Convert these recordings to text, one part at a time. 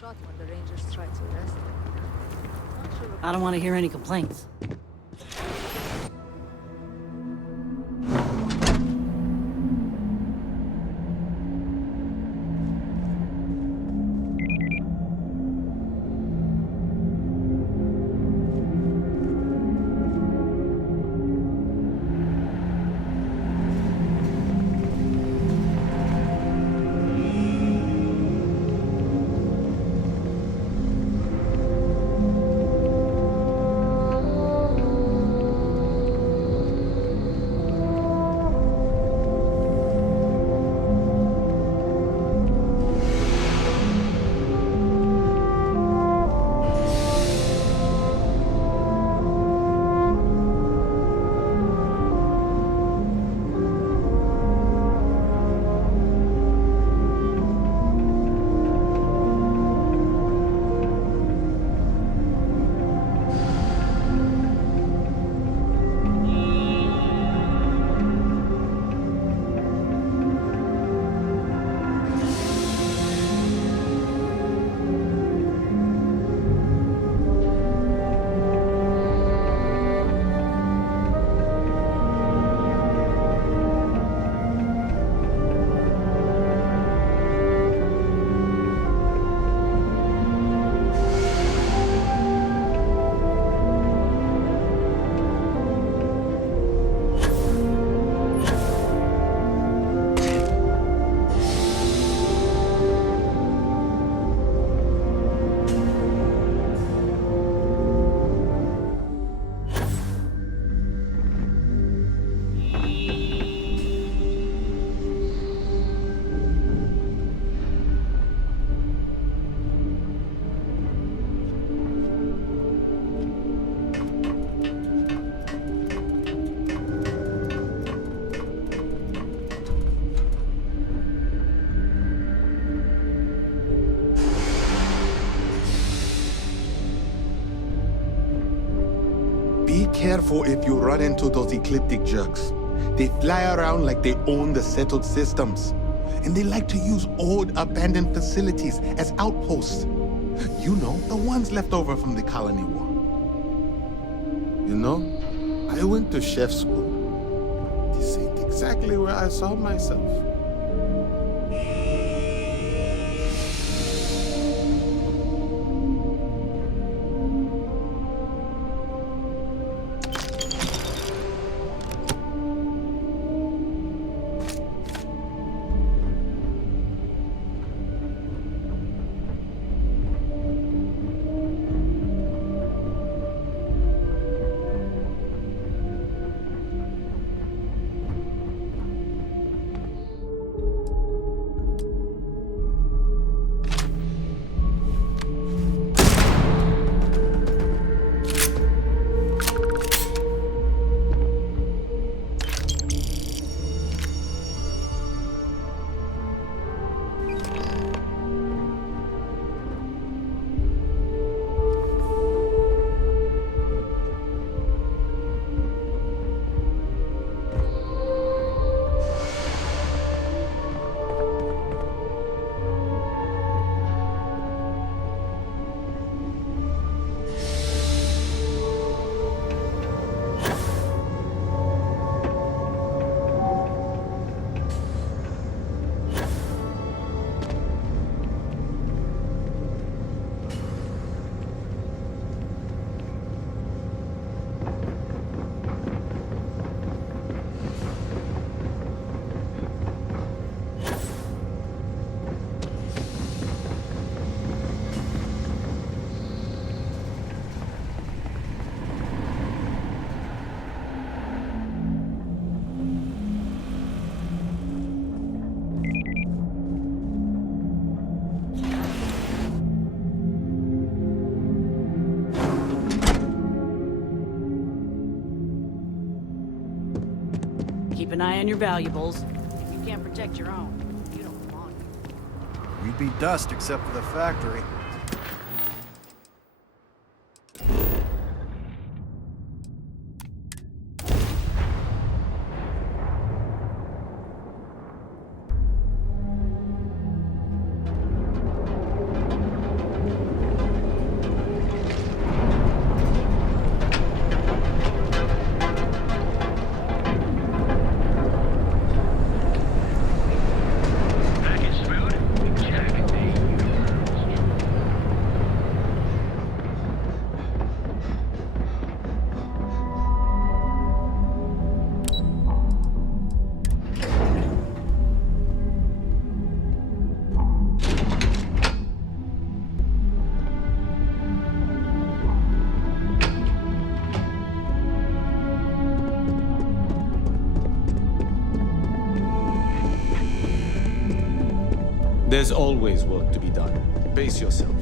shot when the Rangers tried to arrest him. Not sure I don't want to hear any complaints. Be careful if you run into those ecliptic jerks. They fly around like they own the settled systems. And they like to use old, abandoned facilities as outposts. You know, the ones left over from the colony war. You know, I went to chef school. This ain't exactly where I saw myself. Keep an eye on your valuables. If you can't protect your own, you don't belong. We'd be dust except for the factory. There's always work to be done. Pace yourself.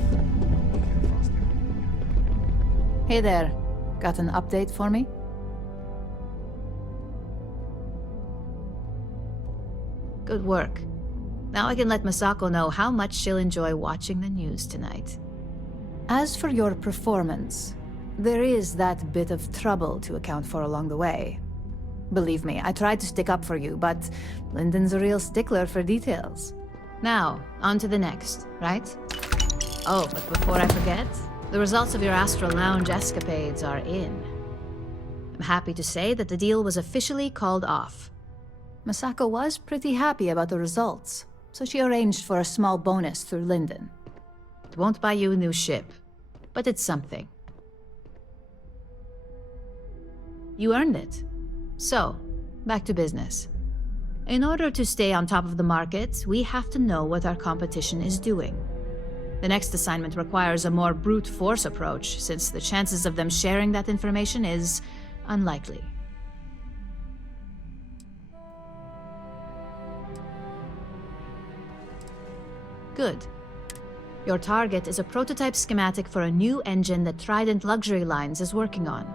Hey there. Got an update for me? Good work. Now I can let Masako know how much she'll enjoy watching the news tonight. As for your performance, there is that bit of trouble to account for along the way. Believe me, I tried to stick up for you, but Lyndon's a real stickler for details. Now, on to the next, right? Oh, but before I forget, the results of your Astral Lounge escapades are in. I'm happy to say that the deal was officially called off. Masako was pretty happy about the results, so she arranged for a small bonus through Lyndon. It won't buy you a new ship, but it's something. You earned it. So, back to business. In order to stay on top of the market, we have to know what our competition is doing. The next assignment requires a more brute force approach, since the chances of them sharing that information is unlikely. Good. Your target is a prototype schematic for a new engine that Trident Luxury Lines is working on.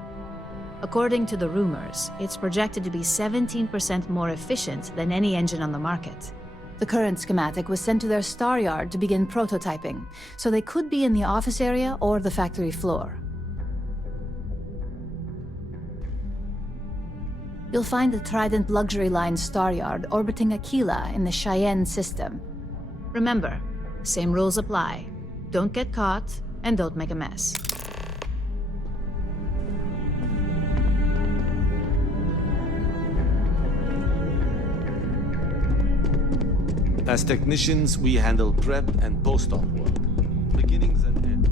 According to the rumors, it's projected to be 17% more efficient than any engine on the market. The current schematic was sent to their star yard to begin prototyping, so they could be in the office area or the factory floor. You'll find the Trident Luxury Line star yard orbiting Aquila in the Cheyenne system. Remember, same rules apply. Don't get caught, and don't make a mess. As technicians, we handle prep and post-op work. Beginnings and ends.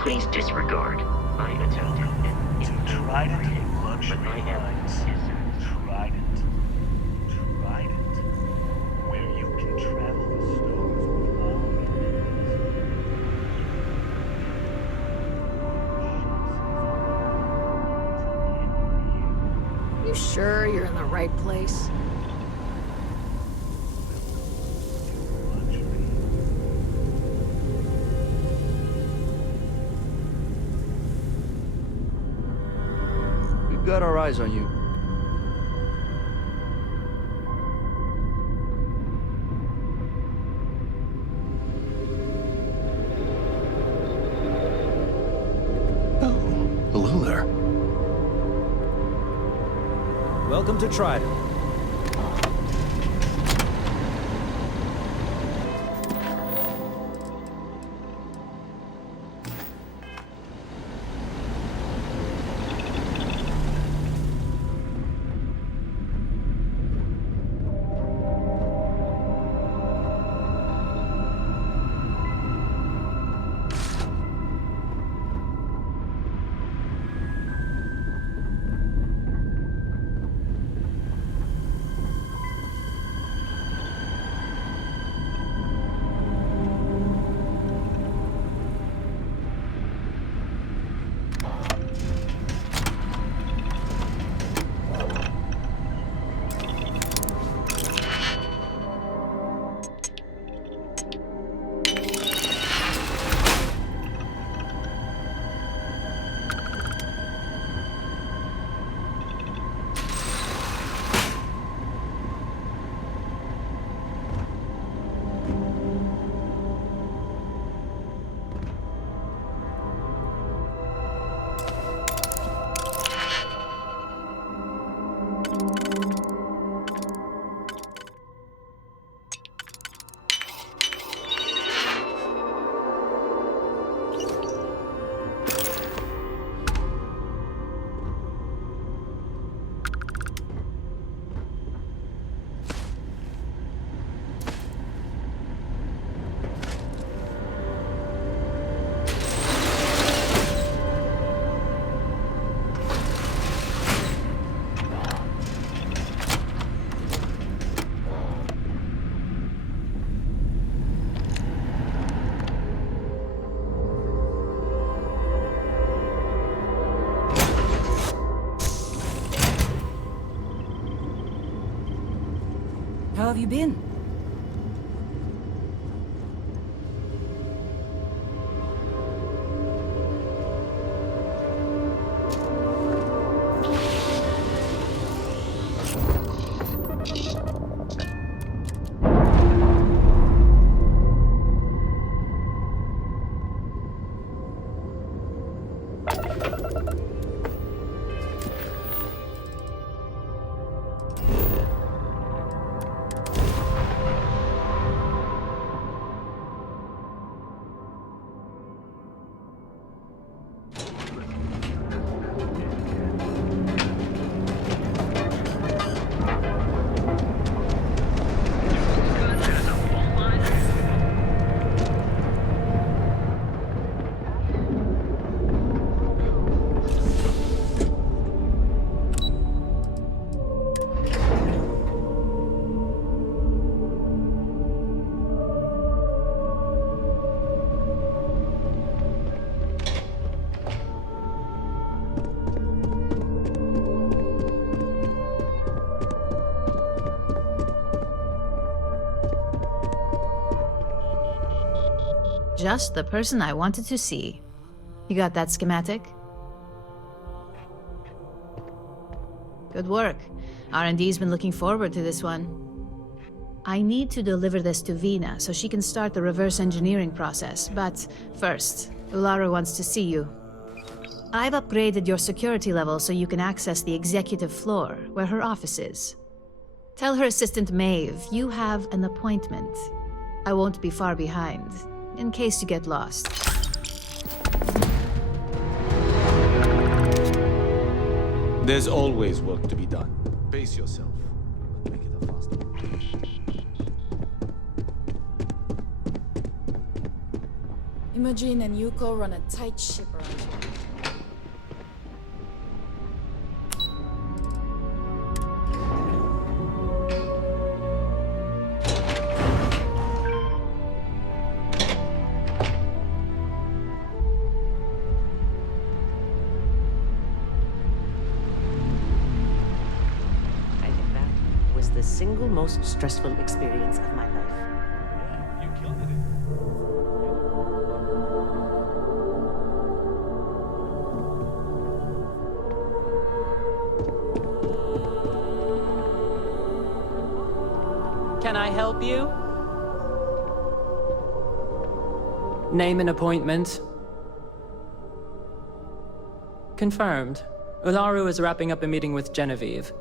Please disregard. I attempted an Trident Luxury Lines. Trident. Where you can travel the stones with all your You sure you're in the right place? We've got our eyes on you. Oh, hello there. Welcome to Trident. How have you been? Just the person I wanted to see. You got that schematic? Good work. R&D's been looking forward to this one. I need to deliver this to Vina so she can start the reverse engineering process, but first, Ularu wants to see you. I've upgraded your security level so you can access the executive floor, where her office is. Tell her assistant Maeve you have an appointment. I won't be far behind, in case you get lost. There's always work to be done. Pace yourself, but make it a fast one. Imogen and Yuko run a tight ship around here. The single most stressful experience of my life. Yeah, you killed it. Can I help you? Name an appointment. Confirmed. Ularu is wrapping up a meeting with Genevieve.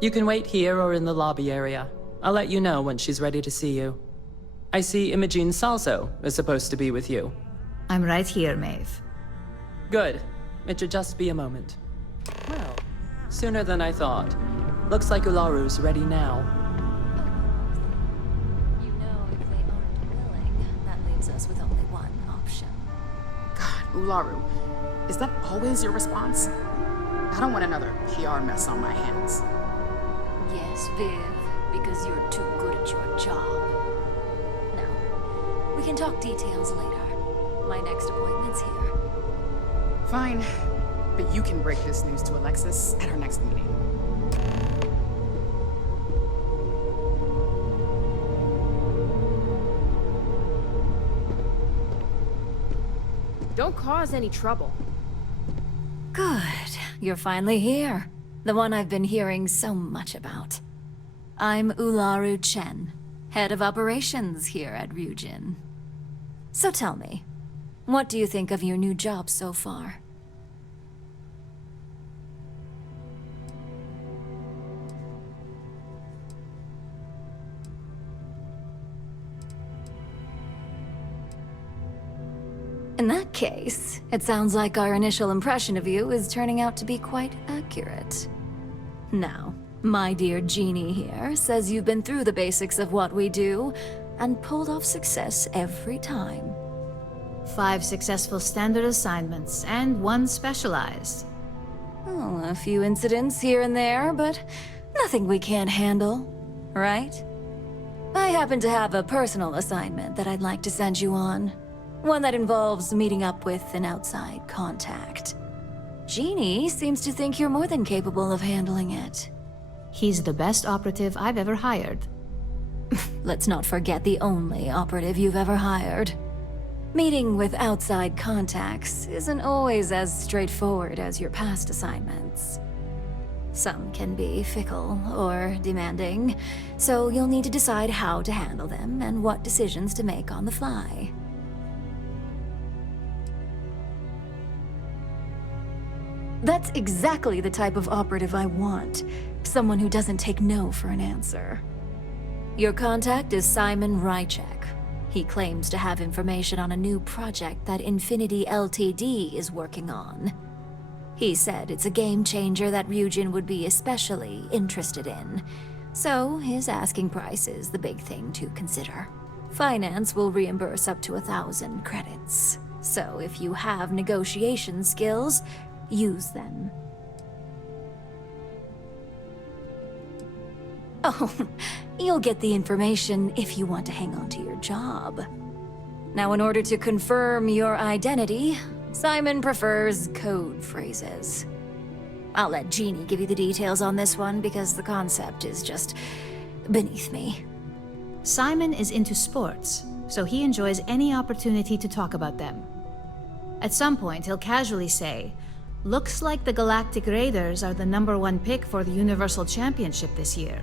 You can wait here or in the lobby area. I'll let you know when she's ready to see you. I see Imogen Salso is supposed to be with you. I'm right here, Maeve. Good. It should just be a moment. Well, sooner than I thought. Looks like Ularu's ready now. You know, if they aren't willing, that leaves us with only one option. God, Ularu, is that always your response? I don't want another PR mess on my hands. Yes, Viv, because you're too good at your job. Now, we can talk details later. My next appointment's here. Fine, but you can break this news to Alexis at our next meeting. Don't cause any trouble. Good. You're finally here. The one I've been hearing so much about. I'm Ularu Chen, head of operations here at Ryujin. So tell me, what do you think of your new job so far? In that case, it sounds like our initial impression of you is turning out to be quite accurate. Now, my dear Jeannie here says you've been through the basics of what we do and pulled off success every time. 5 successful standard assignments and 1 specialized. Oh, a few incidents here and there, but nothing we can't handle, right? I happen to have a personal assignment that I'd like to send you on. One that involves meeting up with an outside contact. Jeannie seems to think you're more than capable of handling it. He's the best operative I've ever hired. let's not forget the only operative you've ever hired. Meeting with outside contacts isn't always as straightforward as your past assignments. Some can be fickle or demanding, so you'll need to decide how to handle them and what decisions to make on the fly. That's exactly the type of operative I want. Someone who doesn't take no for an answer. Your contact is Simon Rychek. He claims to have information on a new project that Infinity Ltd is working on. He said it's a game changer that Ryujin would be especially interested in. So his asking price is the big thing to consider. Finance will reimburse up to 1,000 credits. So if you have negotiation skills, use them. Oh, you'll get the information if you want to hang on to your job. Now, in order to confirm your identity, Simon prefers code phrases. I'll let Jeannie give you the details on this one because the concept is just beneath me. Simon is into sports, so he enjoys any opportunity to talk about them. At some point, he'll casually say, "Looks like the Galactic Raiders are the #1 pick for the Universal Championship this year."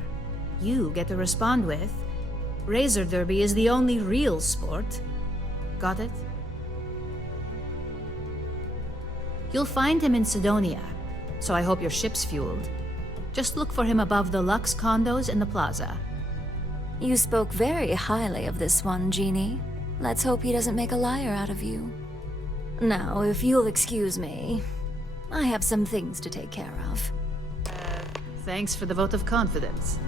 You get to respond with, "Razor Derby is the only real sport." Got it? You'll find him in Sidonia, so I hope your ship's fueled. Just look for him above the Lux condos in the plaza. You spoke very highly of this one, Jeannie. Let's hope he doesn't make a liar out of you. Now, if you'll excuse me, I have some things to take care of. Thanks for the vote of confidence.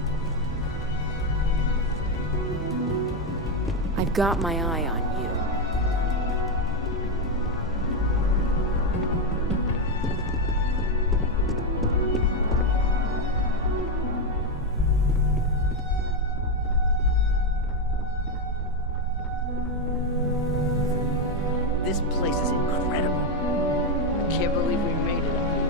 I've got my eye on you. This place is incredible. I can't believe we made it up here.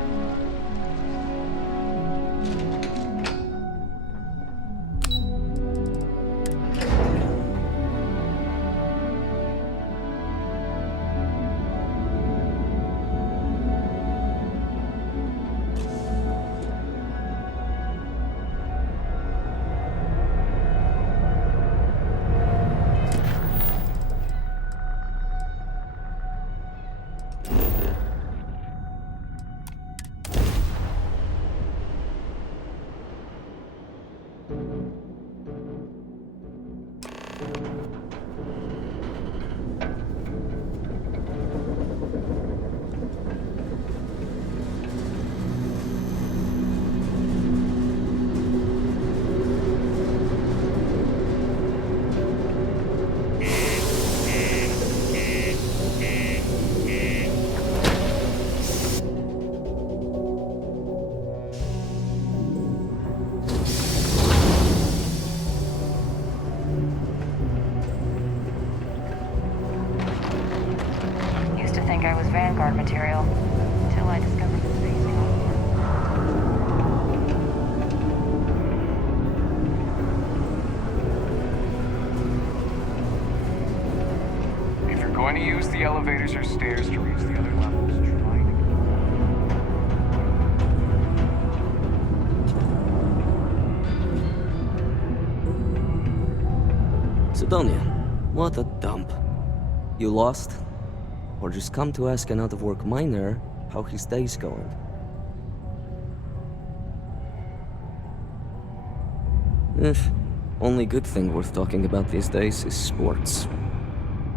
Material, till I discovered the spacing on here. If you're going to use the elevators or stairs to reach the other levels, try to... Sidonia, what a dump. You lost? Or just come to ask an out-of-work miner how his day's going. Only good thing worth talking about these days is sports.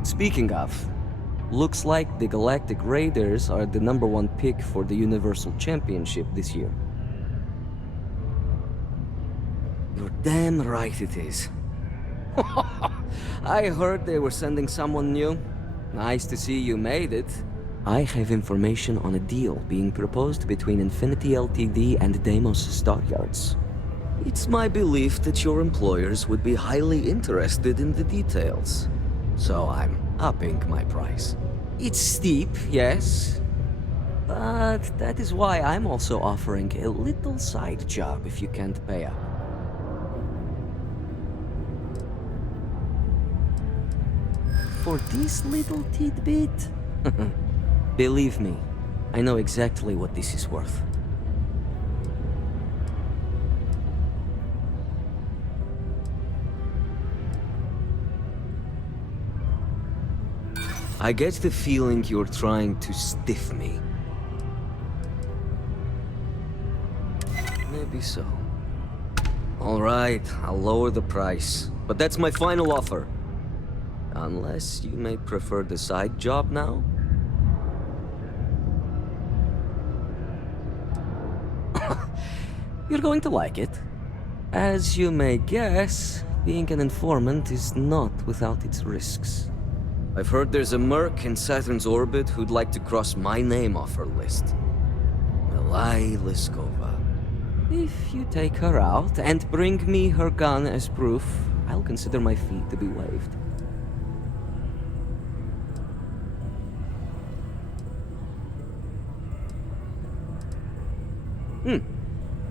Speaking of, looks like the Galactic Raiders are the #1 pick for the Universal Championship this year. You're damn right it is. I heard they were sending someone new. Nice to see you made it. I have information on a deal being proposed between Infinity Ltd and Deimos Stockyards. It's my belief that your employers would be highly interested in the details. So I'm upping my price. It's steep, yes. But that is why I'm also offering a little side job if you can't pay up. for this little tidbit? Believe me, I know exactly what this is worth. I get the feeling you're trying to stiff me. Maybe so. Alright, I'll lower the price. But that's my final offer. Unless you may prefer the side job now? You're going to like it. As you may guess, being an informant is not without its risks. I've heard there's a merc in Saturn's orbit who'd like to cross my name off her list. Milai Liskova. If you take her out and bring me her gun as proof, I'll consider my fee to be waived.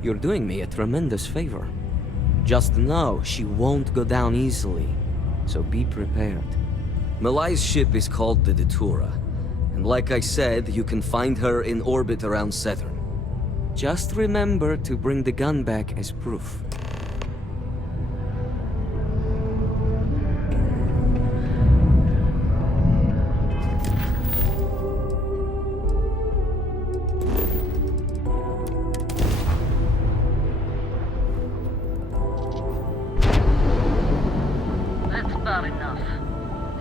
You're doing me a tremendous favor. Just know she won't go down easily, so be prepared. Malai's ship is called the Datura, and like I said, you can find her in orbit around Saturn. Just remember to bring the gun back as proof. That's about enough.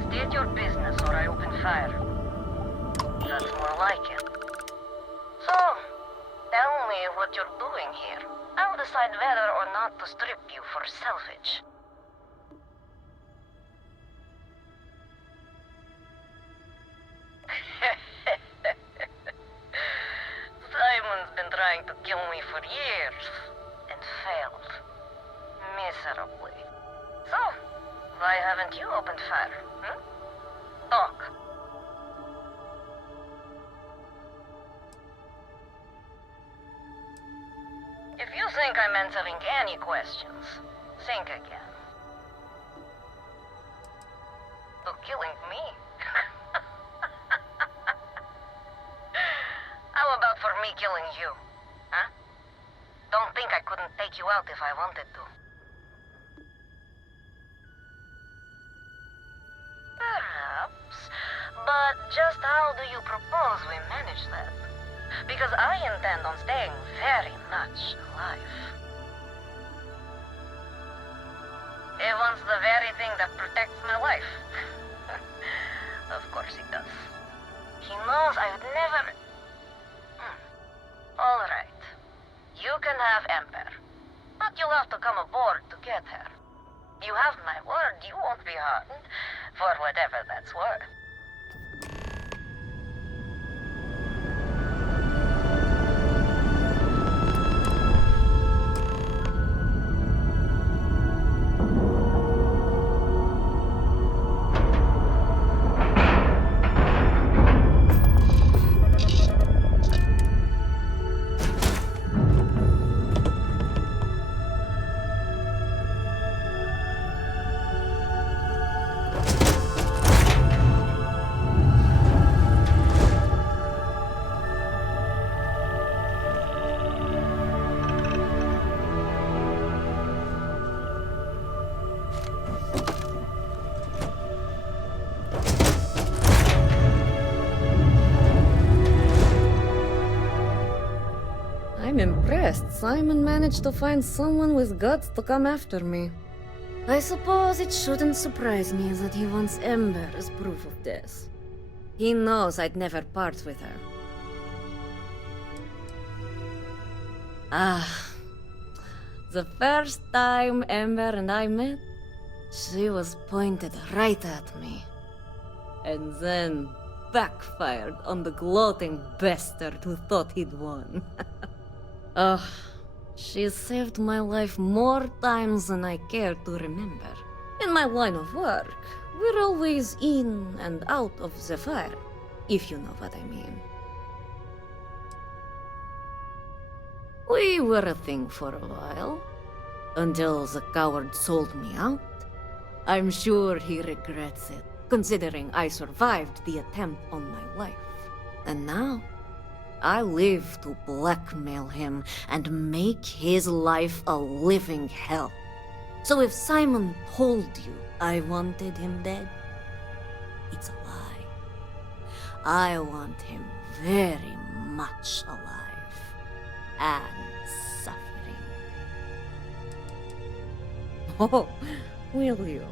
State your business or I open fire. That's more like it. So, tell me what you're doing here. I'll decide whether or not to strip you for salvage. Simon's been trying to kill me for years, and failed. Miserably. So, why haven't you opened fire, Talk. If you think I'm answering any questions, think again. To killing me? How about for me killing you? Huh? Don't think I couldn't take you out if I wanted to. Perhaps. But just how do you propose we manage that? Because I intend on staying very much alive. He wants the very thing that protects my life. Of course he does. He knows I would never... All right. You can have Ember. But you'll have to come aboard to get her. You have my word you won't be harmed, for whatever that's worth. I'm impressed Simon managed to find someone with guts to come after me. I suppose it shouldn't surprise me that he wants Ember as proof of this. He knows I'd never part with her. The first time Ember and I met, she was pointed right at me. And then backfired on the gloating bastard who thought he'd won. She saved my life more times than I care to remember. In my line of work, we're always in and out of the fire, if you know what I mean. We were a thing for a while, until the coward sold me out. I'm sure he regrets it considering I survived the attempt on my life. And now, I live to blackmail him and make his life a living hell. So if Simon told you I wanted him dead, it's a lie. I want him very much alive and suffering. Oh, will you?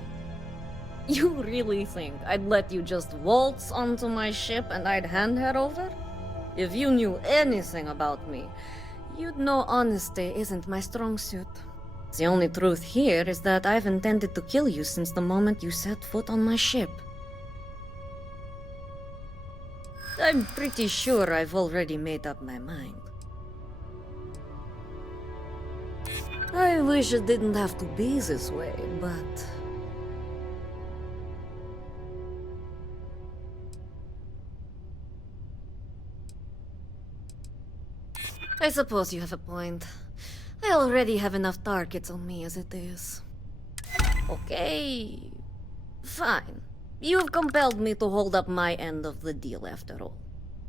You really think I'd let you just waltz onto my ship and I'd hand her over? If you knew anything about me, you'd know honesty isn't my strong suit. The only truth here is that I've intended to kill you since the moment you set foot on my ship. I'm pretty sure I've already made up my mind. I wish it didn't have to be this way, but... I suppose you have a point. I already have enough targets on me as it is. Okay... fine. You've compelled me to hold up my end of the deal after all.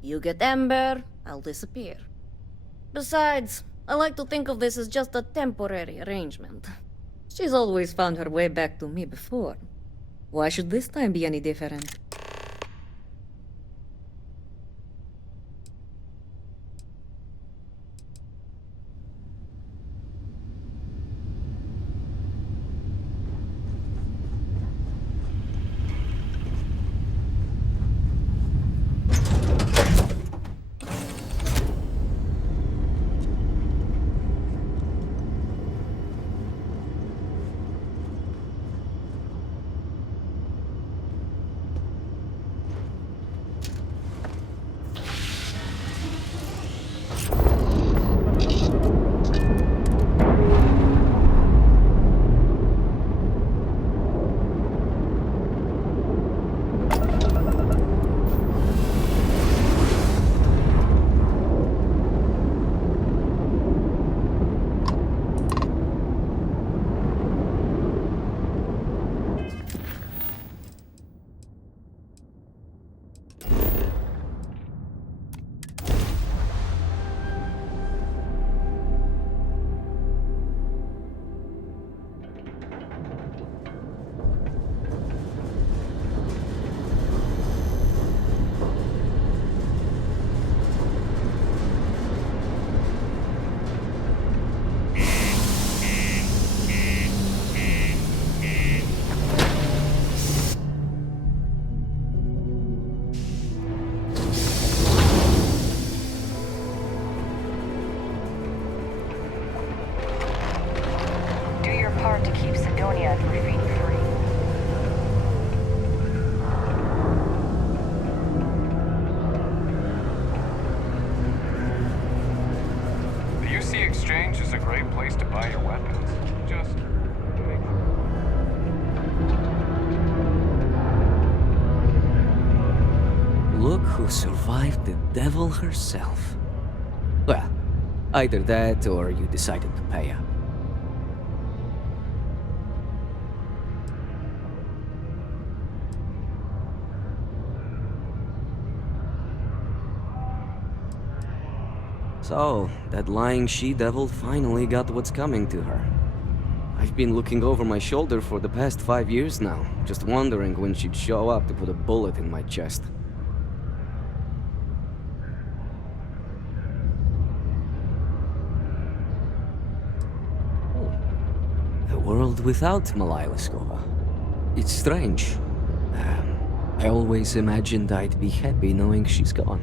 You get Ember, I'll disappear. Besides, I like to think of this as just a temporary arrangement. She's always found her way back to me before. Why should this time be any different? Survived the devil herself. Well, either that or you decided to pay up. So, that lying she-devil finally got what's coming to her. I've been looking over my shoulder for the past 5 years now, just wondering when she'd show up to put a bullet in my chest. World without Malaya Leskova. It's strange. I always imagined I'd be happy knowing she's gone.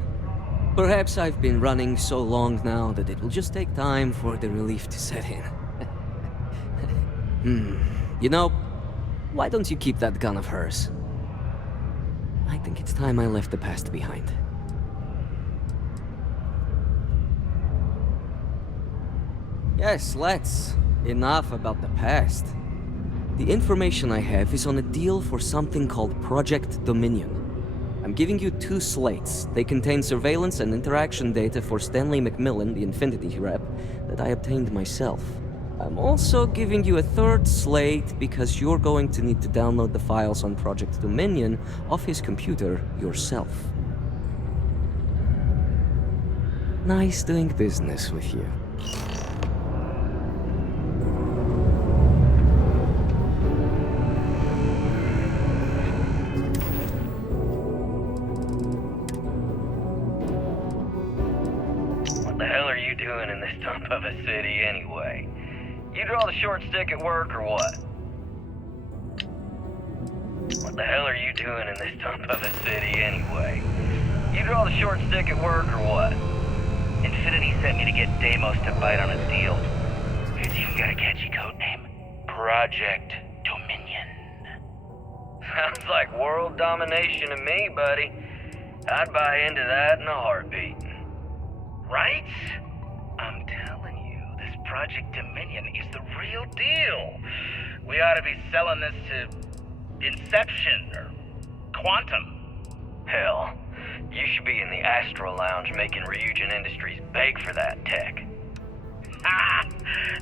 Perhaps I've been running so long now that it will just take time for the relief to set in. You know, why don't you keep that gun of hers? I think it's time I left the past behind. Yes, let's. Enough about the past. The information I have is on a deal for something called Project Dominion. I'm giving you 2 slates. They contain surveillance and interaction data for Stanley McMillan, the Infinity rep, that I obtained myself. I'm also giving you a third slate because you're going to need to download the files on Project Dominion off his computer yourself. Nice doing business with you. What the hell are you doing in this dump of a city anyway? You draw the short stick at work or what? What the hell are you doing in this dump of a city anyway? You draw the short stick at work or what? Infinity sent me to get Deimos to bite on a deal. It's even got a catchy code name. Project Dominion. Sounds like world domination to me, buddy. I'd buy into that in a heartbeat. Right? I'm telling you, this Project Dominion is the real deal. We ought to be selling this to Inception or Quantum. Hell, you should be in the Astro Lounge making Ryujin Industries beg for that tech. Ha!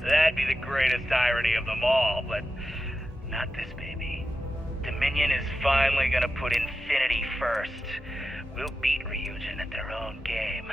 That'd be the greatest irony of them all, but not this, baby. Dominion is finally gonna put Infinity first. We'll beat Ryujin at their own game.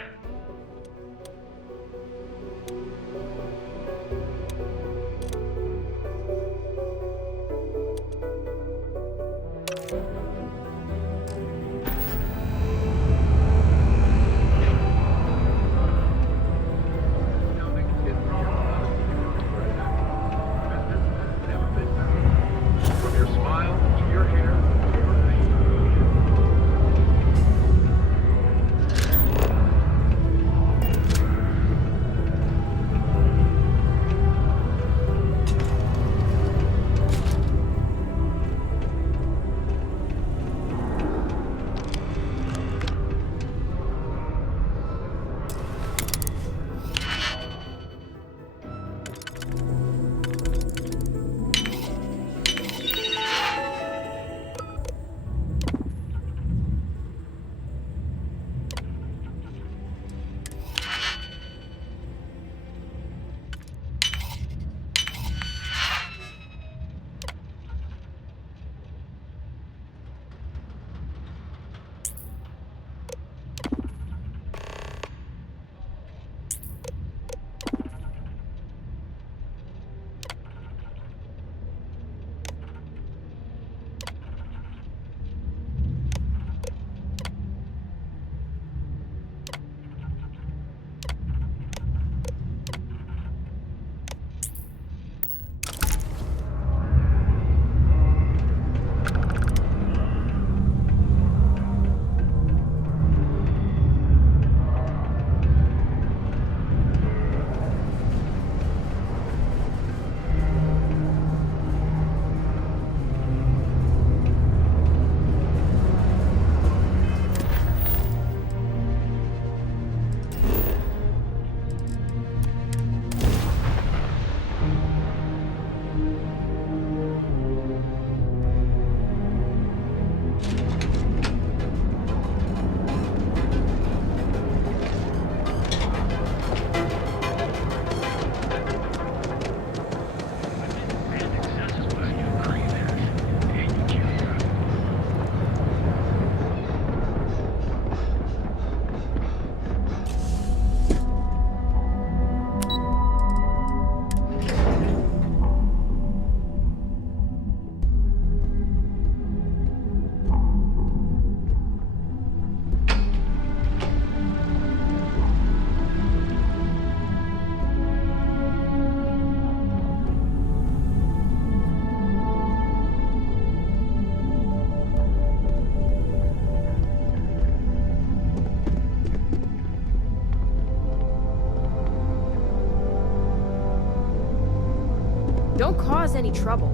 Don't cause any trouble.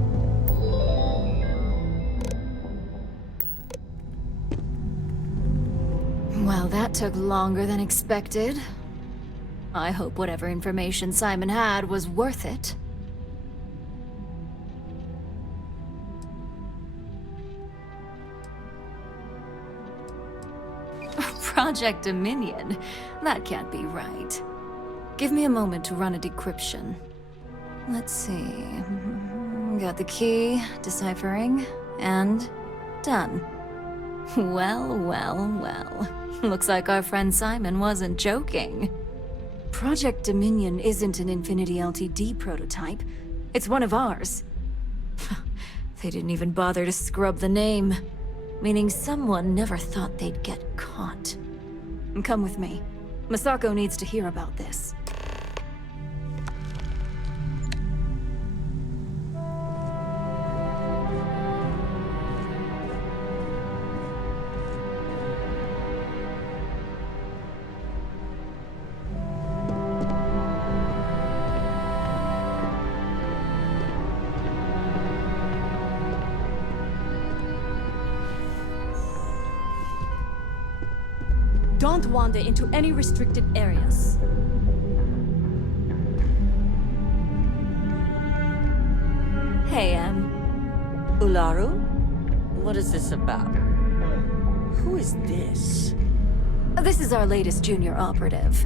Well, that took longer than expected. I hope whatever information Simon had was worth it. Project Dominion? That can't be right. Give me a moment to run a decryption. Let's see. Got the key, deciphering, and done. Well, well, well. Looks like our friend Simon wasn't joking. Project Dominion isn't an Infinity Ltd prototype. It's one of ours. They didn't even bother to scrub the name, meaning someone never thought they'd get caught. Come with me. Masako needs to hear about this. Don't wander into any restricted areas. Hey, Ularu? What is this about? Who is this? This is our latest junior operative.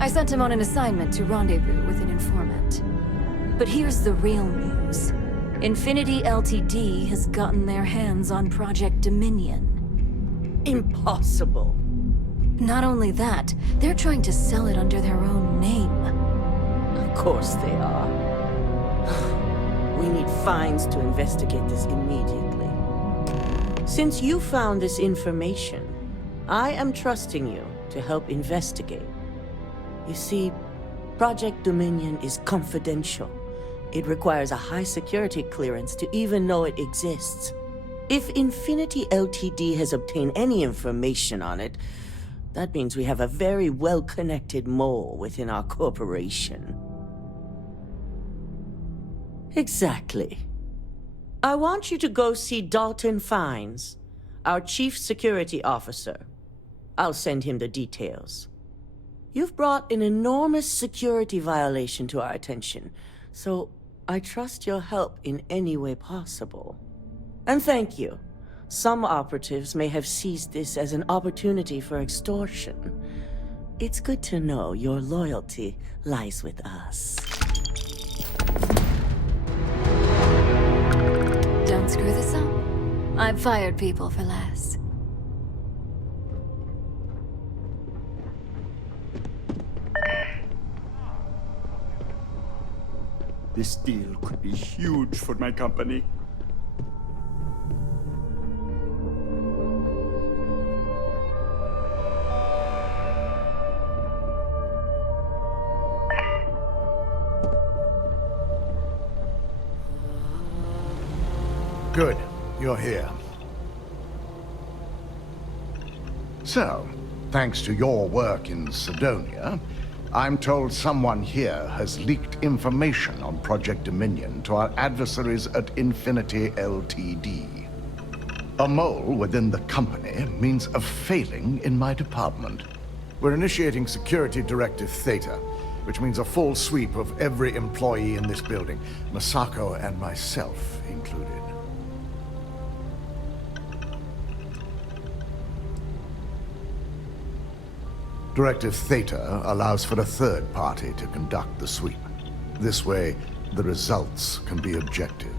I sent him on an assignment to rendezvous with an informant. But here's the real news. Infinity Ltd has gotten their hands on Project Dominion. Impossible. Not only that, they're trying to sell it under their own name. Of course they are. We need fines to investigate this immediately. Since you found this information, I am trusting you to help investigate. You see, Project Dominion is confidential. It requires a high security clearance to even know it exists. If Infinity Ltd has obtained any information on it, that means we have a very well-connected mole within our corporation. Exactly. I want you to go see Dalton Fines, our chief security officer. I'll send him the details. You've brought an enormous security violation to our attention, so I trust your help in any way possible. And thank you. Some operatives may have seized this as an opportunity for extortion. It's good to know your loyalty lies with us. Don't screw this up. I've fired people for less. This deal could be huge for my company. Good. You're here. So, thanks to your work in Sidonia, I'm told someone here has leaked information on Project Dominion to our adversaries at Infinity Ltd. A mole within the company means a failing in my department. We're initiating Security Directive Theta, which means a full sweep of every employee in this building, Masako and myself included. Directive Theta allows for a third party to conduct the sweep. This way, the results can be objective.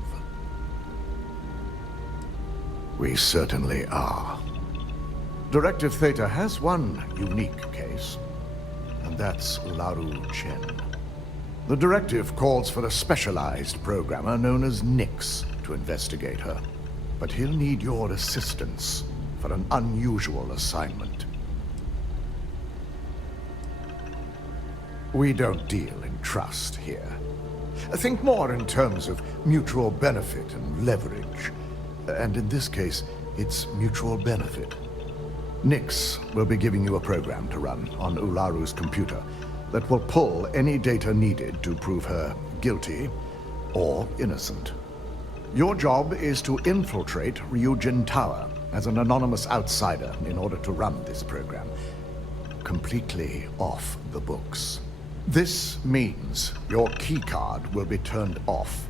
We certainly are. Directive Theta has one unique case, and that's Laru Chen. The directive calls for a specialized programmer known as Nix to investigate her, but he'll need your assistance for an unusual assignment. We don't deal in trust here. Think more in terms of mutual benefit and leverage. And in this case, it's mutual benefit. Nix will be giving you a program to run on Ularu's computer that will pull any data needed to prove her guilty or innocent. Your job is to infiltrate Ryujin Tower as an anonymous outsider in order to run this program. Completely off the books. This means your keycard will be turned off,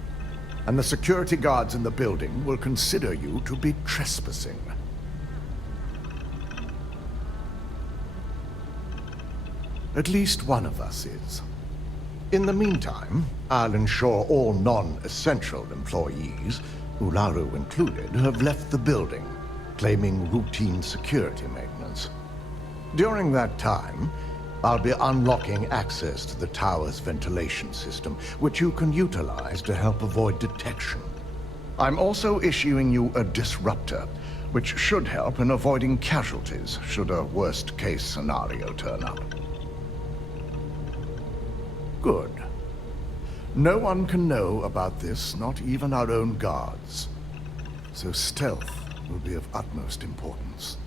and the security guards in the building will consider you to be trespassing. At least one of us is. In the meantime, I'll ensure all non-essential employees, Ularu included, have left the building, claiming routine security maintenance. During that time, I'll be unlocking access to the tower's ventilation system, which you can utilize to help avoid detection. I'm also issuing you a disruptor, which should help in avoiding casualties should a worst-case scenario turn up. Good. No one can know about this, not even our own guards. So stealth will be of utmost importance.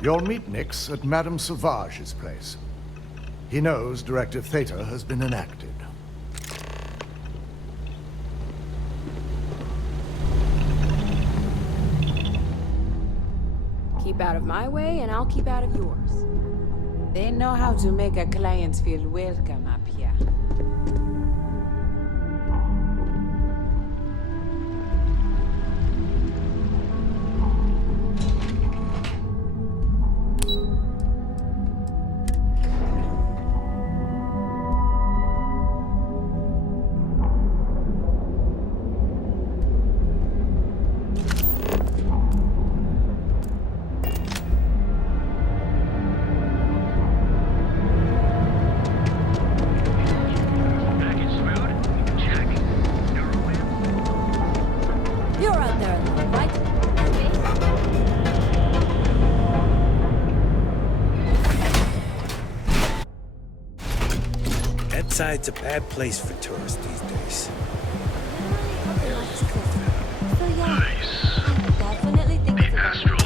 You'll meet Nix at Madame Sauvage's place. He knows Directive Theta has been enacted. Keep out of my way, and I'll keep out of yours. They know how to make our clients feel welcome up here. It's a bad place for tourists these days. So yeah, I definitely think it's a Astral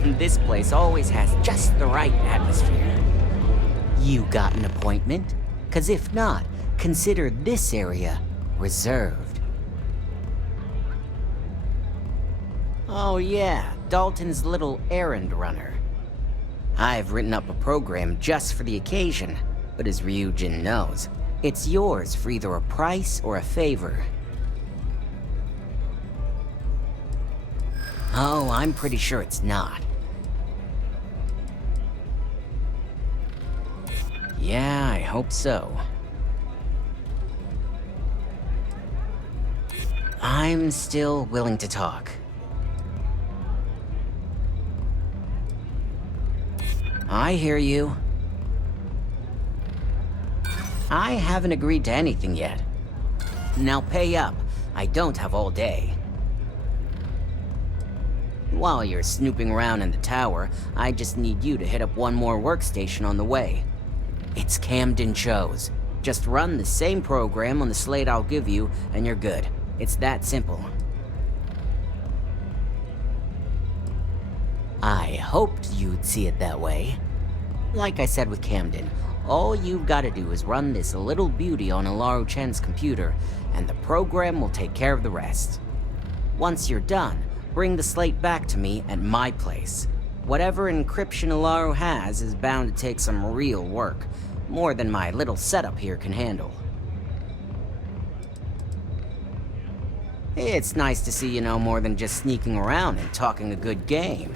Lounge. This place always has just the right atmosphere. You got an appointment? 'Cause if not, consider this area reserved. Oh yeah, Dalton's little errand runner. I've written up a program just for the occasion, but as Ryujin knows, it's yours for either a price or a favor. Oh, I'm pretty sure it's not. Yeah, I hope so. I'm still willing to talk. I hear you. I haven't agreed to anything yet. Now pay up. I don't have all day. While you're snooping around in the tower, I just need you to hit up one more workstation on the way. It's Camden Cho's. Just run the same program on the slate I'll give you, and you're good. It's that simple. I hoped you'd see it that way. Like I said with Camden, all you've got to do is run this little beauty on Ilaru Chen's computer, and the program will take care of the rest. Once you're done, bring the slate back to me at my place. Whatever encryption Ilaru has is bound to take some real work, more than my little setup here can handle. It's nice to see you know more than just sneaking around and talking a good game.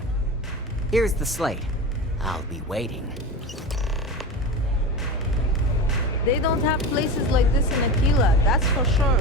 Here's the slate. I'll be waiting. They don't have places like this in Aquila, that's for sure.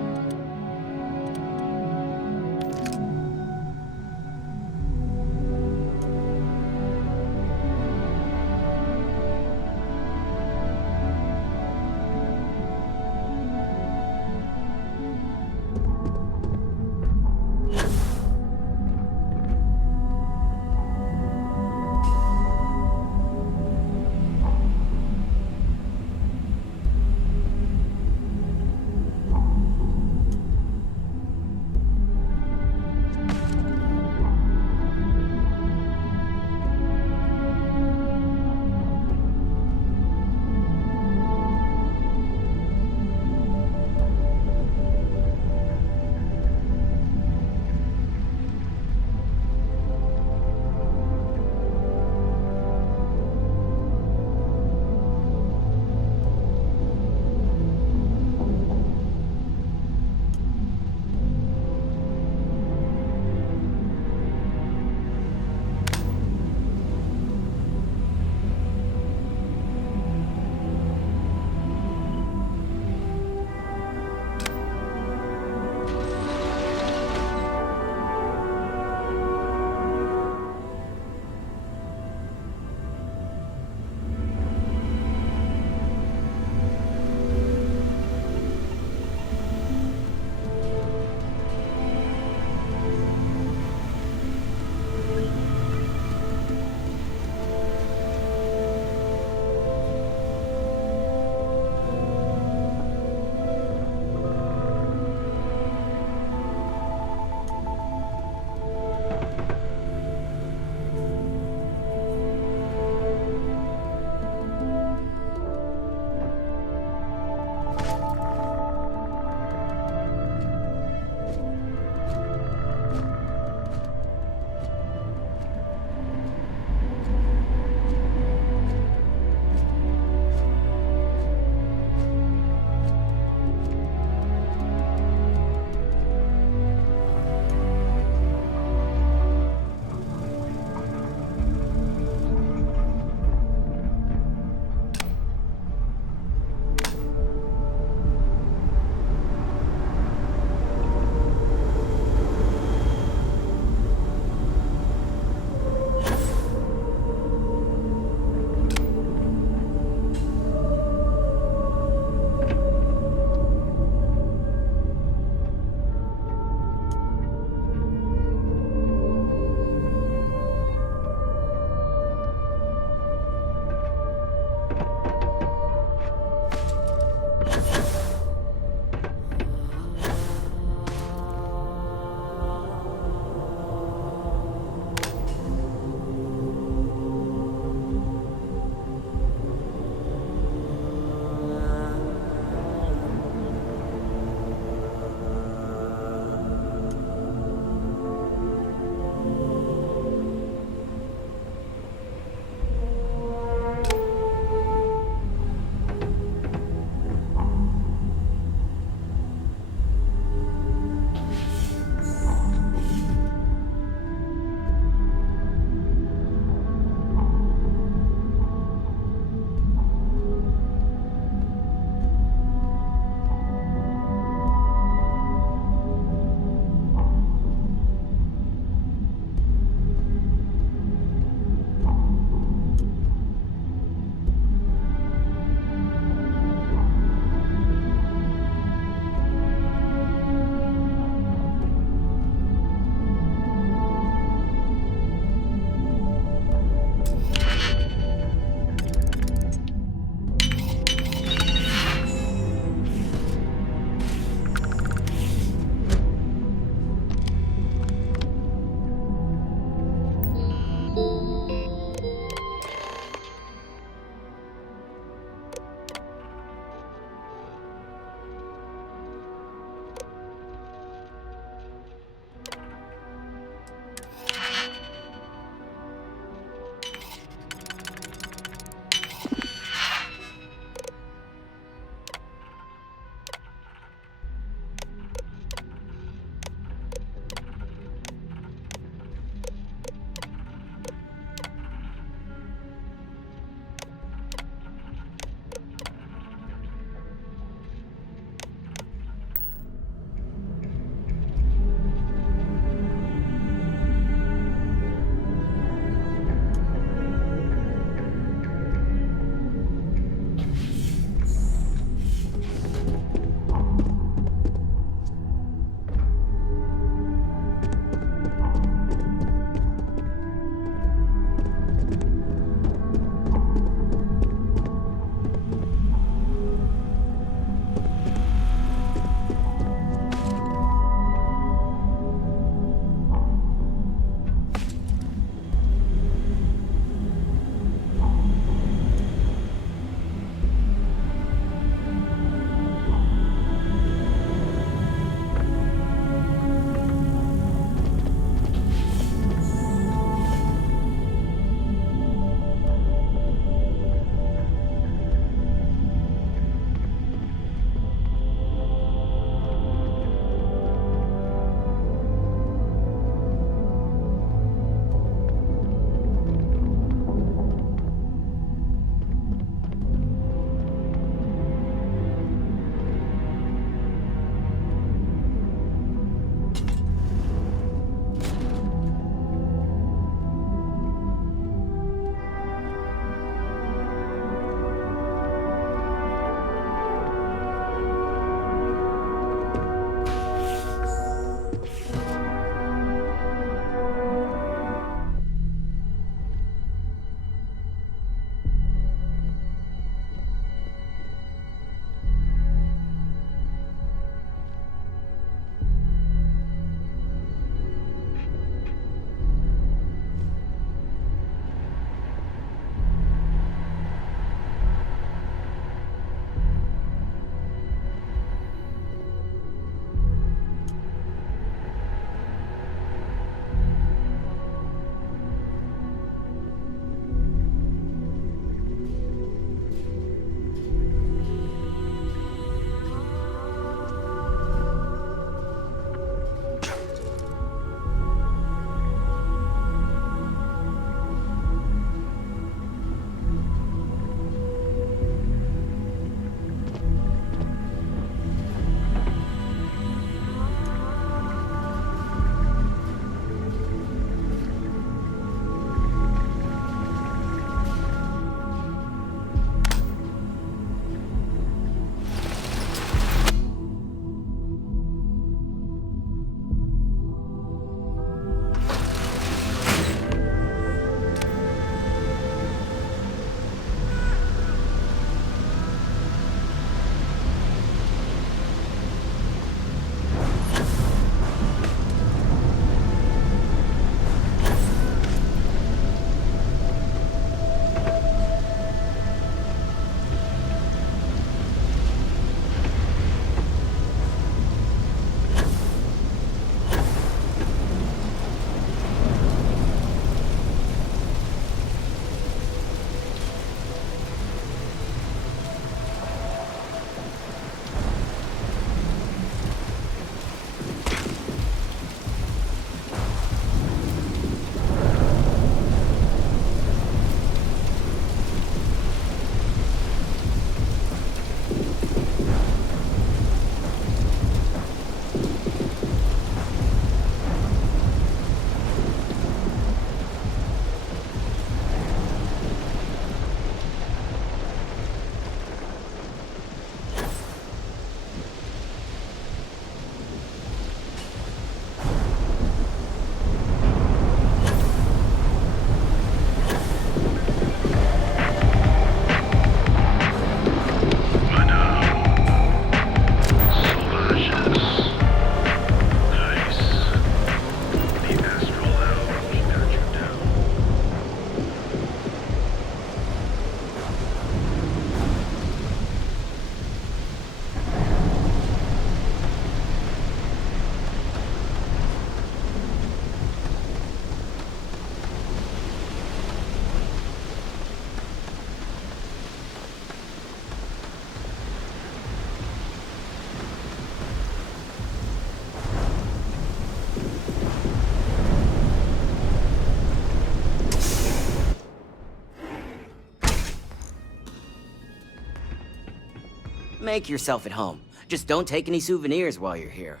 Make yourself at home. Just don't take any souvenirs while you're here.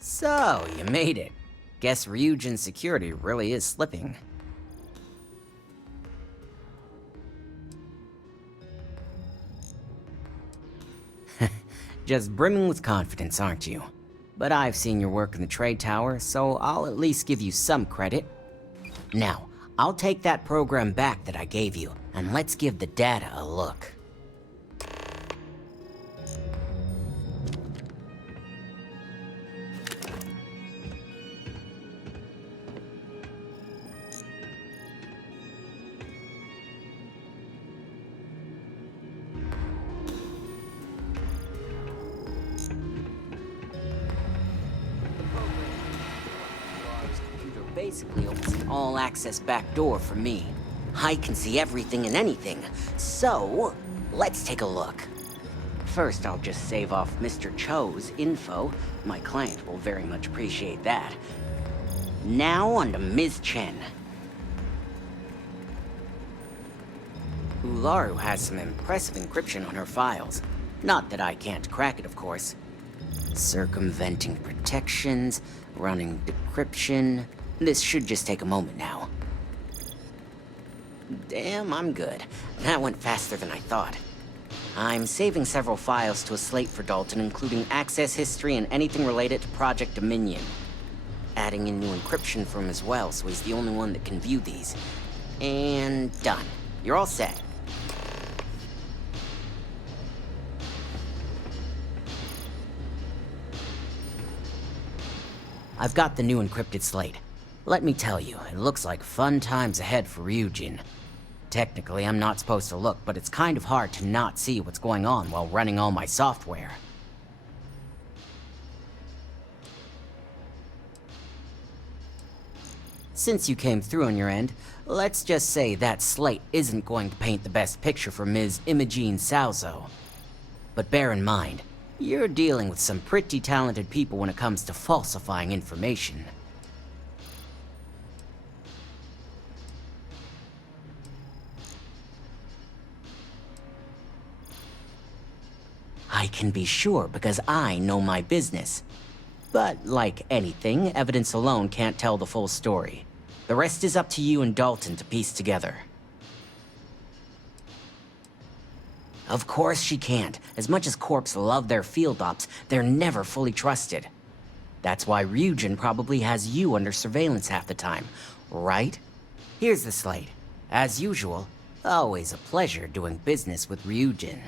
So, you made it. Guess Ryujin's security really is slipping. Just brimming with confidence, aren't you? But I've seen your work in the trade tower, so I'll at least give you some credit. Now, I'll take that program back that I gave you, and let's give the data a look. Basically opens an all-access back door for me. I can see everything and anything, so let's take a look. First, I'll just save off Mr. Cho's info. My client will very much appreciate that. Now on to Ms. Chen. Ularu has some impressive encryption on her files. Not that I can't crack it, of course. Circumventing protections, running decryption. This should just take a moment now. Damn, I'm good. That went faster than I thought. I'm saving several files to a slate for Dalton, including access history and anything related to Project Dominion. Adding in new encryption for him as well, so he's the only one that can view these. And done. You're all set. I've got the new encrypted slate. Let me tell you, it looks like fun times ahead for Ryujin. Technically, I'm not supposed to look, but it's kind of hard to not see what's going on while running all my software. Since you came through on your end, let's just say that slate isn't going to paint the best picture for Ms. Imogene Salzo. But bear in mind, you're dealing with some pretty talented people when it comes to falsifying information. I can be sure because I know my business. But like anything, evidence alone can't tell the full story. The rest is up to you and Dalton to piece together. Of course she can't. As much as Corps love their field ops, they're never fully trusted. That's why Ryujin probably has you under surveillance half the time, right? Here's the slate. As usual, always a pleasure doing business with Ryujin.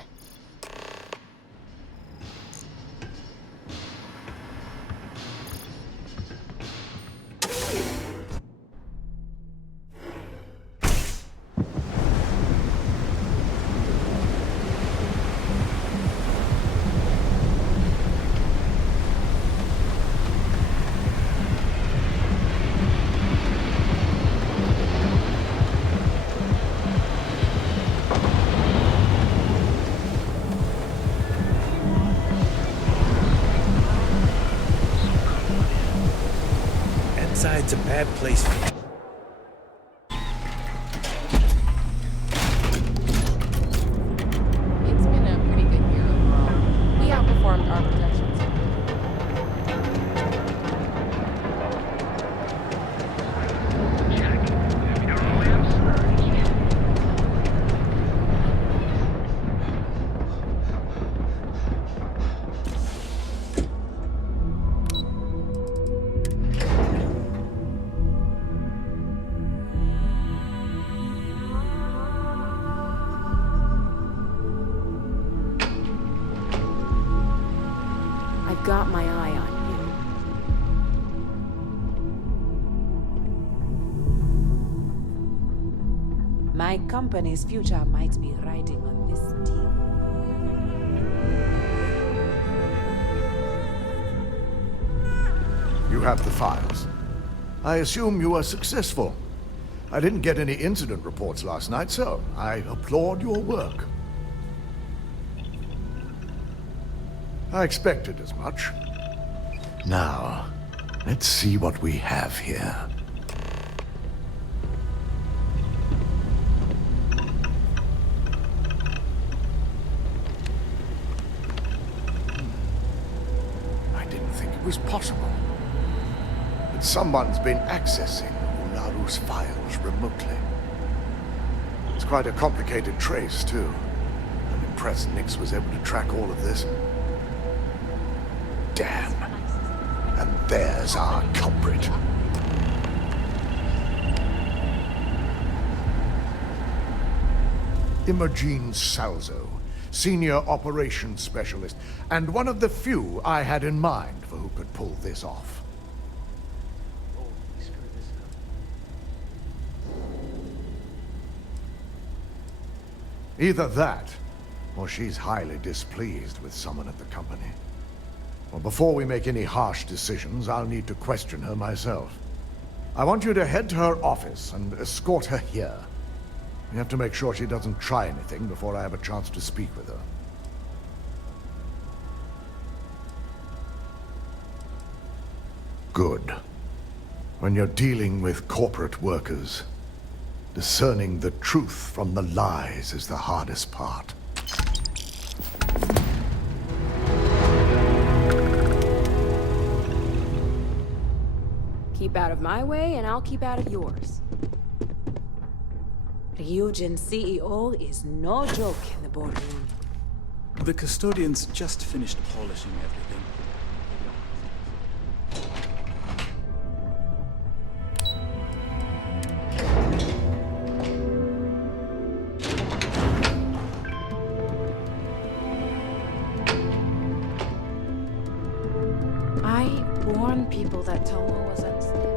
It's a bad place for you. It's been a pretty good year overall. We outperformed our projections. Got my eye on you. My company's future might be riding on this deal. You have the files. I assume you were successful. I didn't get any incident reports last night, so I applaud your work. I expected as much. Now, let's see what we have here. it was possible. But someone's been accessing Ularu's files remotely. It's quite a complicated trace, too. I'm impressed Nix was able to track all of this. Damn. And there's our culprit. Imogen Salzo, Senior Operations Specialist, and one of the few I had in mind for who could pull this off. Either that, or she's highly displeased with someone at the company. Well, before we make any harsh decisions, I'll need to question her myself. I want you to head to her office and escort her here. We have to make sure she doesn't try anything before I have a chance to speak with her. Good. When you're dealing with corporate workers, discerning the truth from the lies is the hardest part. Keep out of my way, and I'll keep out of yours. Ryujin CEO is no joke in the boardroom. The custodians just finished polishing everything. I warned people that Tomo was unstable.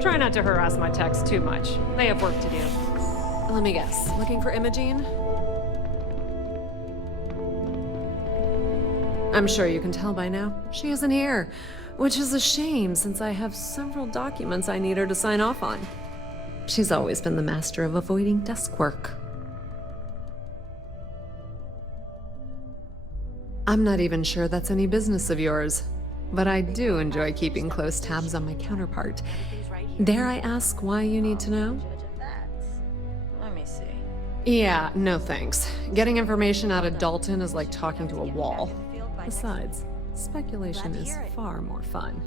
Try not to harass my techs too much. They have work to do. Let me guess. Looking for Imogen? I'm sure you can tell by now. She isn't here, which is a shame since I have several documents I need her to sign off on. She's always been the master of avoiding desk work. I'm not even sure that's any business of yours, but I do enjoy keeping close tabs on my counterpart. Dare I ask why you need to know? Let me see. Yeah, no thanks. Getting information out of Dalton is like talking to a wall. Besides, speculation is far more fun.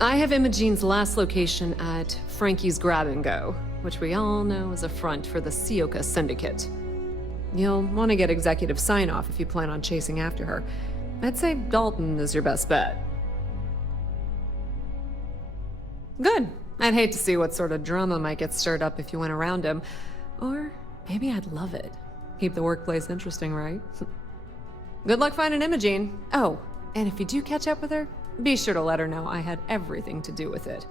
I have Imogen's last location at Frankie's Grab and Go, which we all know is a front for the Sioka Syndicate. You'll want to get executive sign-off if you plan on chasing after her. I'd say Dalton is your best bet. Good. I'd hate to see what sort of drama might get stirred up if you went around him. Or maybe I'd love it. Keep the workplace interesting, right? Good luck finding Imogen. Oh, and if you do catch up with her, be sure to let her know I had everything to do with it.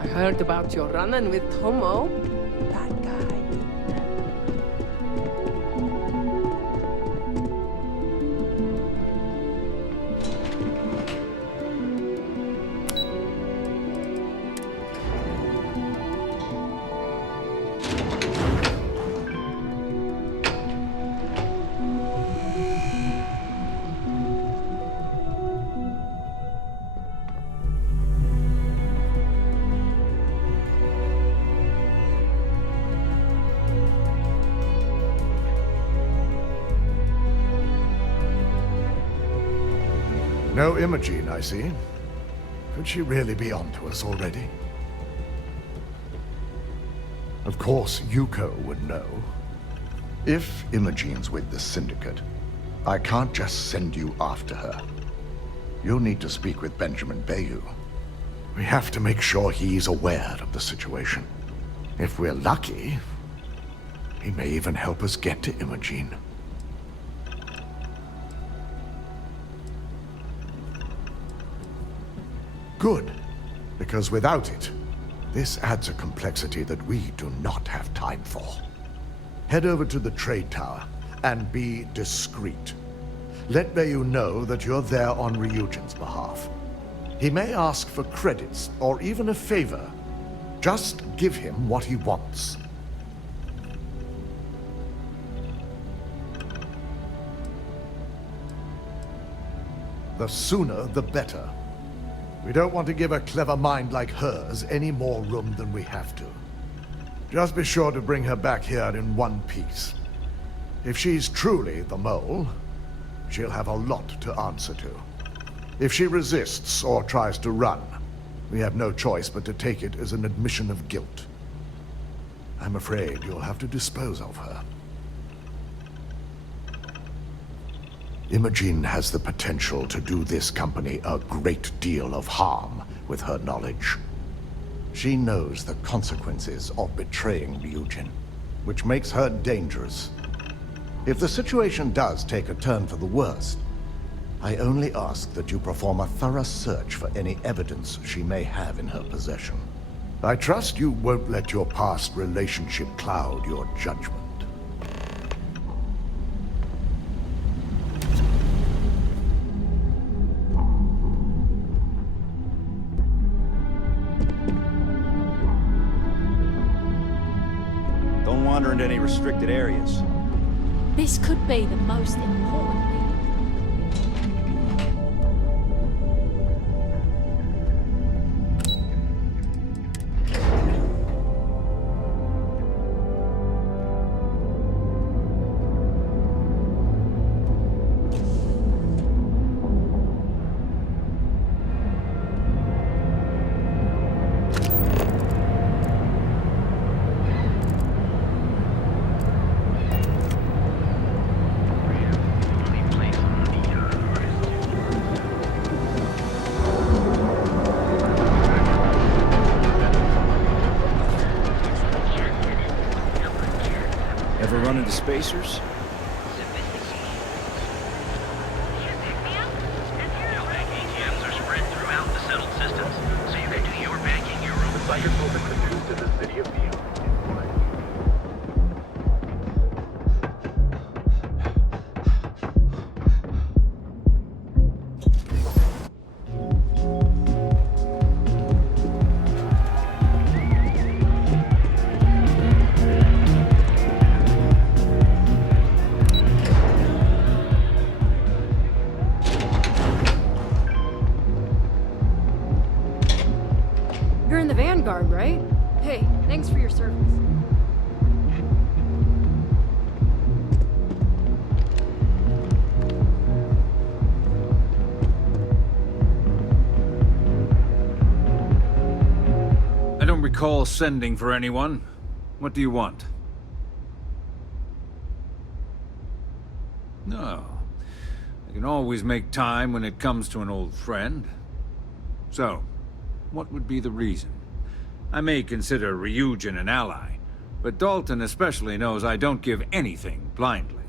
I heard about your run-in with Tomo. That guy. No Imogen, I see. Could she really be onto us already? Of course, Yuko would know. If Imogen's with the Syndicate, I can't just send you after her. You'll need to speak with Benjamin Bayou. We have to make sure he's aware of the situation. If we're lucky, he may even help us get to Imogen. Good, because without it, this adds a complexity that we do not have time for. Head over to the trade tower and be discreet. Let Bayou know that you're there on Ryujin's behalf. He may ask for credits or even a favor. Just give him what he wants. The sooner, the better. We don't want to give a clever mind like hers any more room than we have to. Just be sure to bring her back here in one piece. If she's truly the mole, she'll have a lot to answer to. If she resists or tries to run, we have no choice but to take it as an admission of guilt. I'm afraid you'll have to dispose of her. Imogen has the potential to do this company a great deal of harm with her knowledge. She knows the consequences of betraying Ryujin, which makes her dangerous. If the situation does take a turn for the worst, I only ask that you perform a thorough search for any evidence she may have in her possession. I trust you won't let your past relationship cloud your judgment. Don't wander into any restricted areas. This could be the most important meeting. Ever run into spacers? ATMs are spread throughout the settled systems, so you can do your banking your own way. To the city of Neon. You're in the Vanguard, right? Hey, thanks for your service. I don't recall sending for anyone. What do you want? No. I can always make time when it comes to an old friend. So, what would be the reason? I may consider Ryujin an ally, but Dalton especially knows I don't give anything blindly.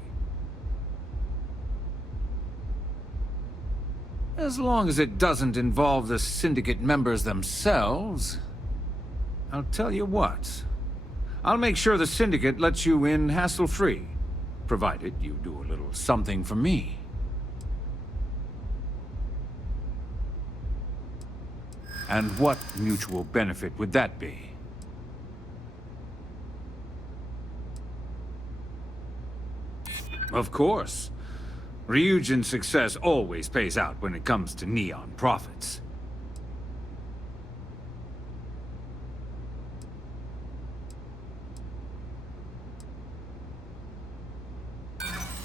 As long as it doesn't involve the Syndicate members themselves, I'll tell you what. I'll make sure the Syndicate lets you in hassle-free, provided you do a little something for me. And what mutual benefit would that be? Of course. Ryujin's success always pays out when it comes to Neon profits.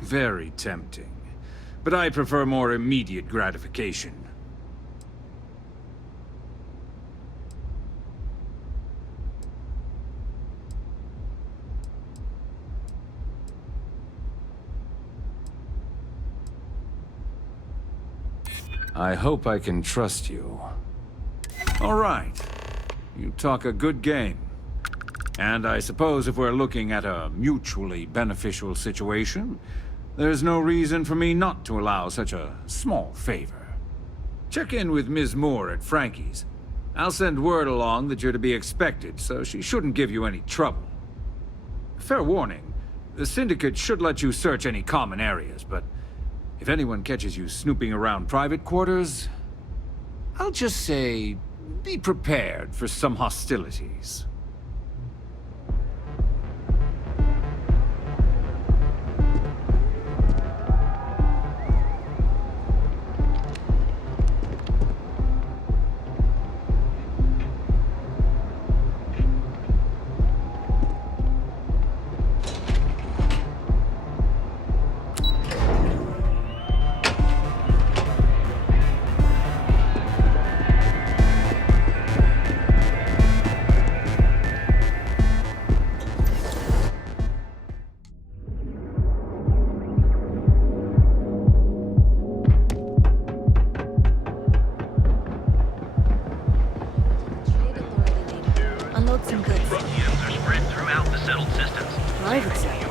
Very tempting. But I prefer more immediate gratification. I hope I can trust you. All right. You talk a good game. And I suppose if we're looking at a mutually beneficial situation, there's no reason for me not to allow such a small favor. Check in with Ms. Moore at Frankie's. I'll send word along that you're to be expected, so she shouldn't give you any trouble. Fair warning, the Syndicate should let you search any common areas, but if anyone catches you snooping around private quarters, I'll just say, be prepared for some hostilities. private side.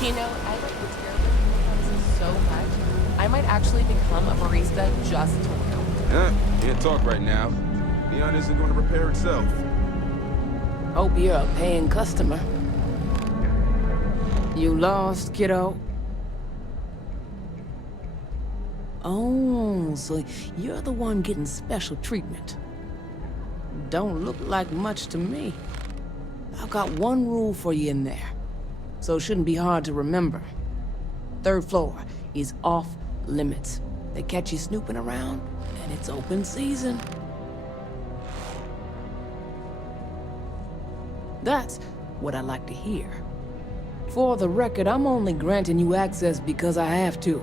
You know, I like this so much. I might actually become a barista just to help. Can't talk right now. Neon isn't going to repair itself. Hope you're a paying customer. You lost, kiddo? Oh, so you're the one getting special treatment. Don't look like much to me. I've got one rule for you in there, so it shouldn't be hard to remember. 3rd floor is off limits. They catch you snooping around, and it's open season. That's what I like to hear. For the record, I'm only granting you access because I have to.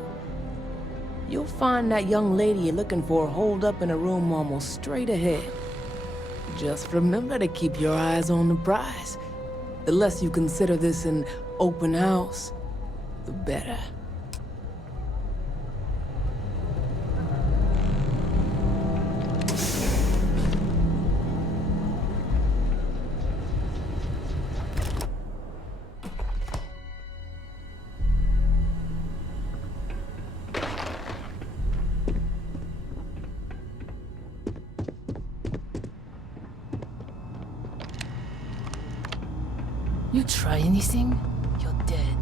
You'll find that young lady you're looking for holed up in a room almost straight ahead. Just remember to keep your eyes on the prize. The less you consider this an open house, the better. You try anything, you're dead.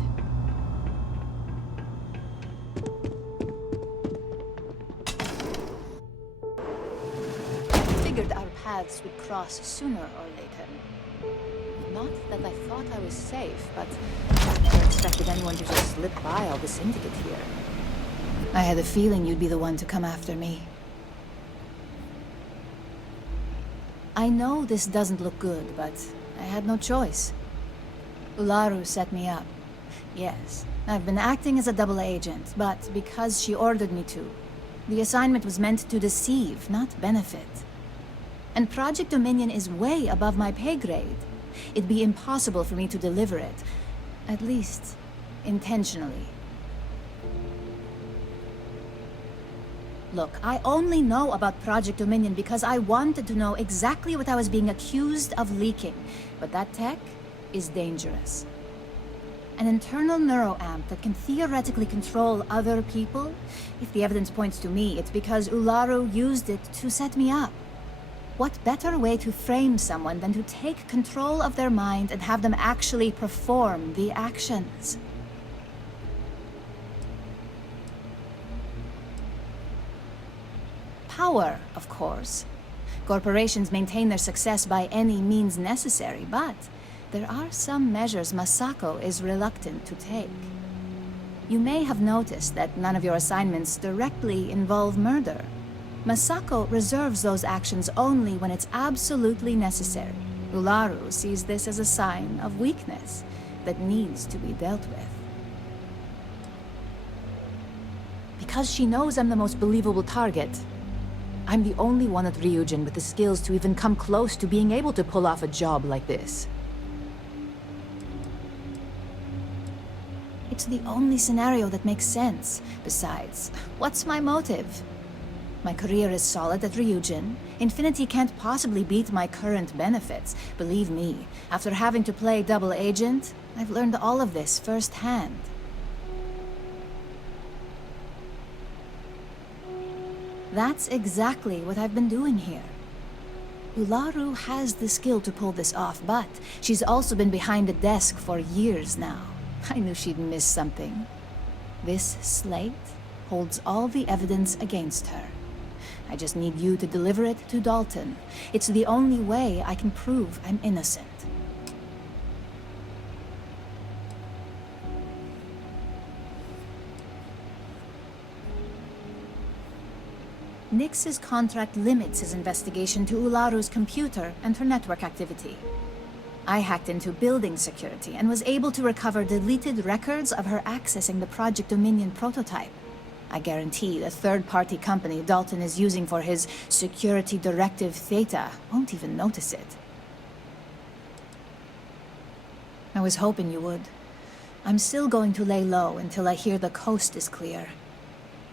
Figured our paths would cross sooner or later. Not that I thought I was safe, but I never expected anyone to just slip by all the syndicate here. I had a feeling you'd be the one to come after me. I know this doesn't look good, but I had no choice. Ularu set me up. Yes, I've been acting as a double agent, but because she ordered me to. The assignment was meant to deceive, not benefit. And Project Dominion is way above my pay grade. It'd be impossible for me to deliver it. At least, intentionally. Look, I only know about Project Dominion because I wanted to know exactly what I was being accused of leaking. But that tech is dangerous. An internal neuroamp that can theoretically control other people? If the evidence points to me, it's because Ularu used it to set me up. What better way to frame someone than to take control of their mind and have them actually perform the actions? Power, of course. Corporations maintain their success by any means necessary, but there are some measures Masako is reluctant to take. You may have noticed that none of your assignments directly involve murder. Masako reserves those actions only when it's absolutely necessary. Ularu sees this as a sign of weakness that needs to be dealt with. Because she knows I'm the most believable target, I'm the only one at Ryujin with the skills to even come close to being able to pull off a job like this. It's the only scenario that makes sense. Besides, what's my motive? My career is solid at Ryujin. Infinity can't possibly beat my current benefits. Believe me, after having to play double agent, I've learned all of this firsthand. That's exactly what I've been doing here. Ularu has the skill to pull this off, but she's also been behind a desk for years now. I knew she'd miss something. This slate holds all the evidence against her. I just need you to deliver it to Dalton. It's the only way I can prove I'm innocent. Nix's contract limits his investigation to Ularu's computer and her network activity. I hacked into building security and was able to recover deleted records of her accessing the Project Dominion prototype. I guarantee the third-party company Dalton is using for his security directive Theta won't even notice it. I was hoping you would. I'm still going to lay low until I hear the coast is clear.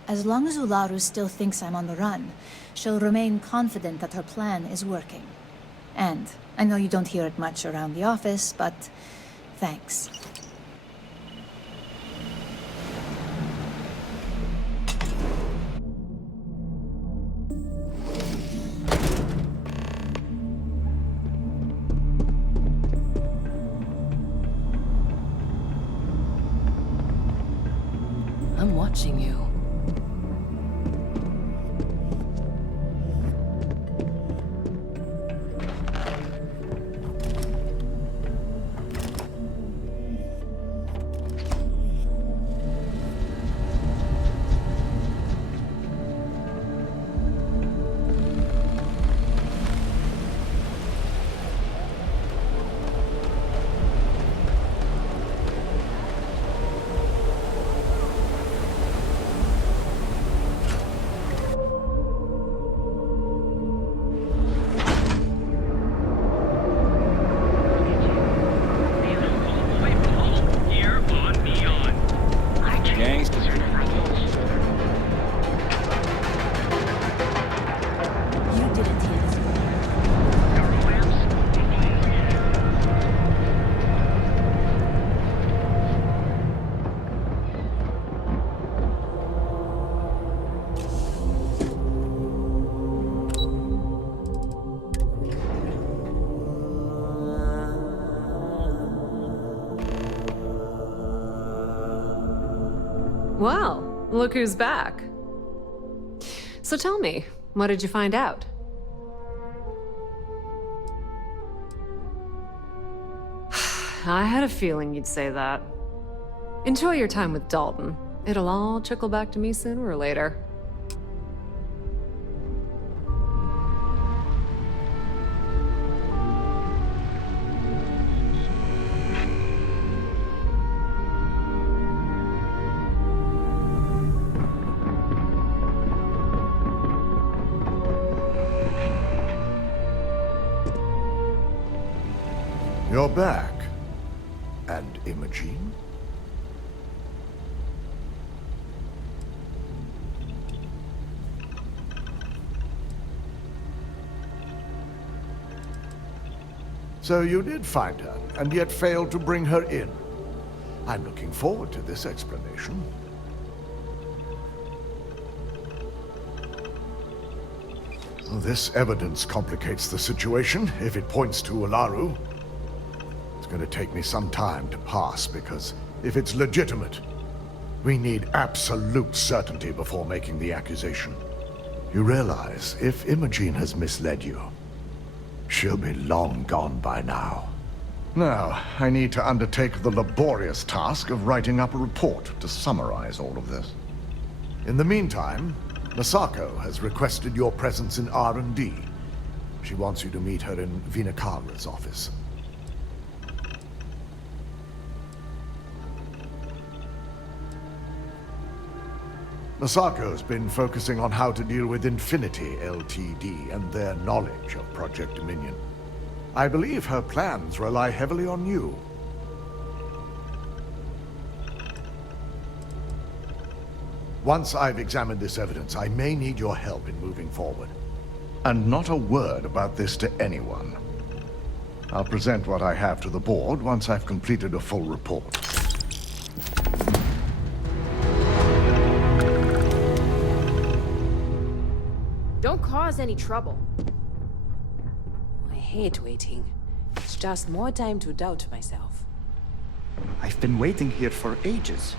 As long as Ularu still thinks I'm on the run, she'll remain confident that her plan is working. And I know you don't hear it much around the office, but thanks. I'm watching you. Well, look who's back. So tell me, what did you find out? I had a feeling you'd say that. Enjoy your time with Dalton. It'll all trickle back to me sooner or later. You're back. And Imogen? So you did find her, and yet failed to bring her in. I'm looking forward to this explanation. Well, this evidence complicates the situation, if it points to Ularu. It's going to take me some time to pass, because if it's legitimate, we need absolute certainty before making the accusation. You realize, if Imogen has misled you, she'll be long gone by now. Now, I need to undertake the laborious task of writing up a report to summarize all of this. In the meantime, Masako has requested your presence in R&D. She wants you to meet her in Vinakara's office. Masako's been focusing on how to deal with Infinity Ltd. And their knowledge of Project Dominion. I believe her plans rely heavily on you. Once I've examined this evidence, I may need your help in moving forward. And not a word about this to anyone. I'll present what I have to the board once I've completed a full report. Don't cause any trouble. I hate waiting. It's just more time to doubt myself. I've been waiting here for ages.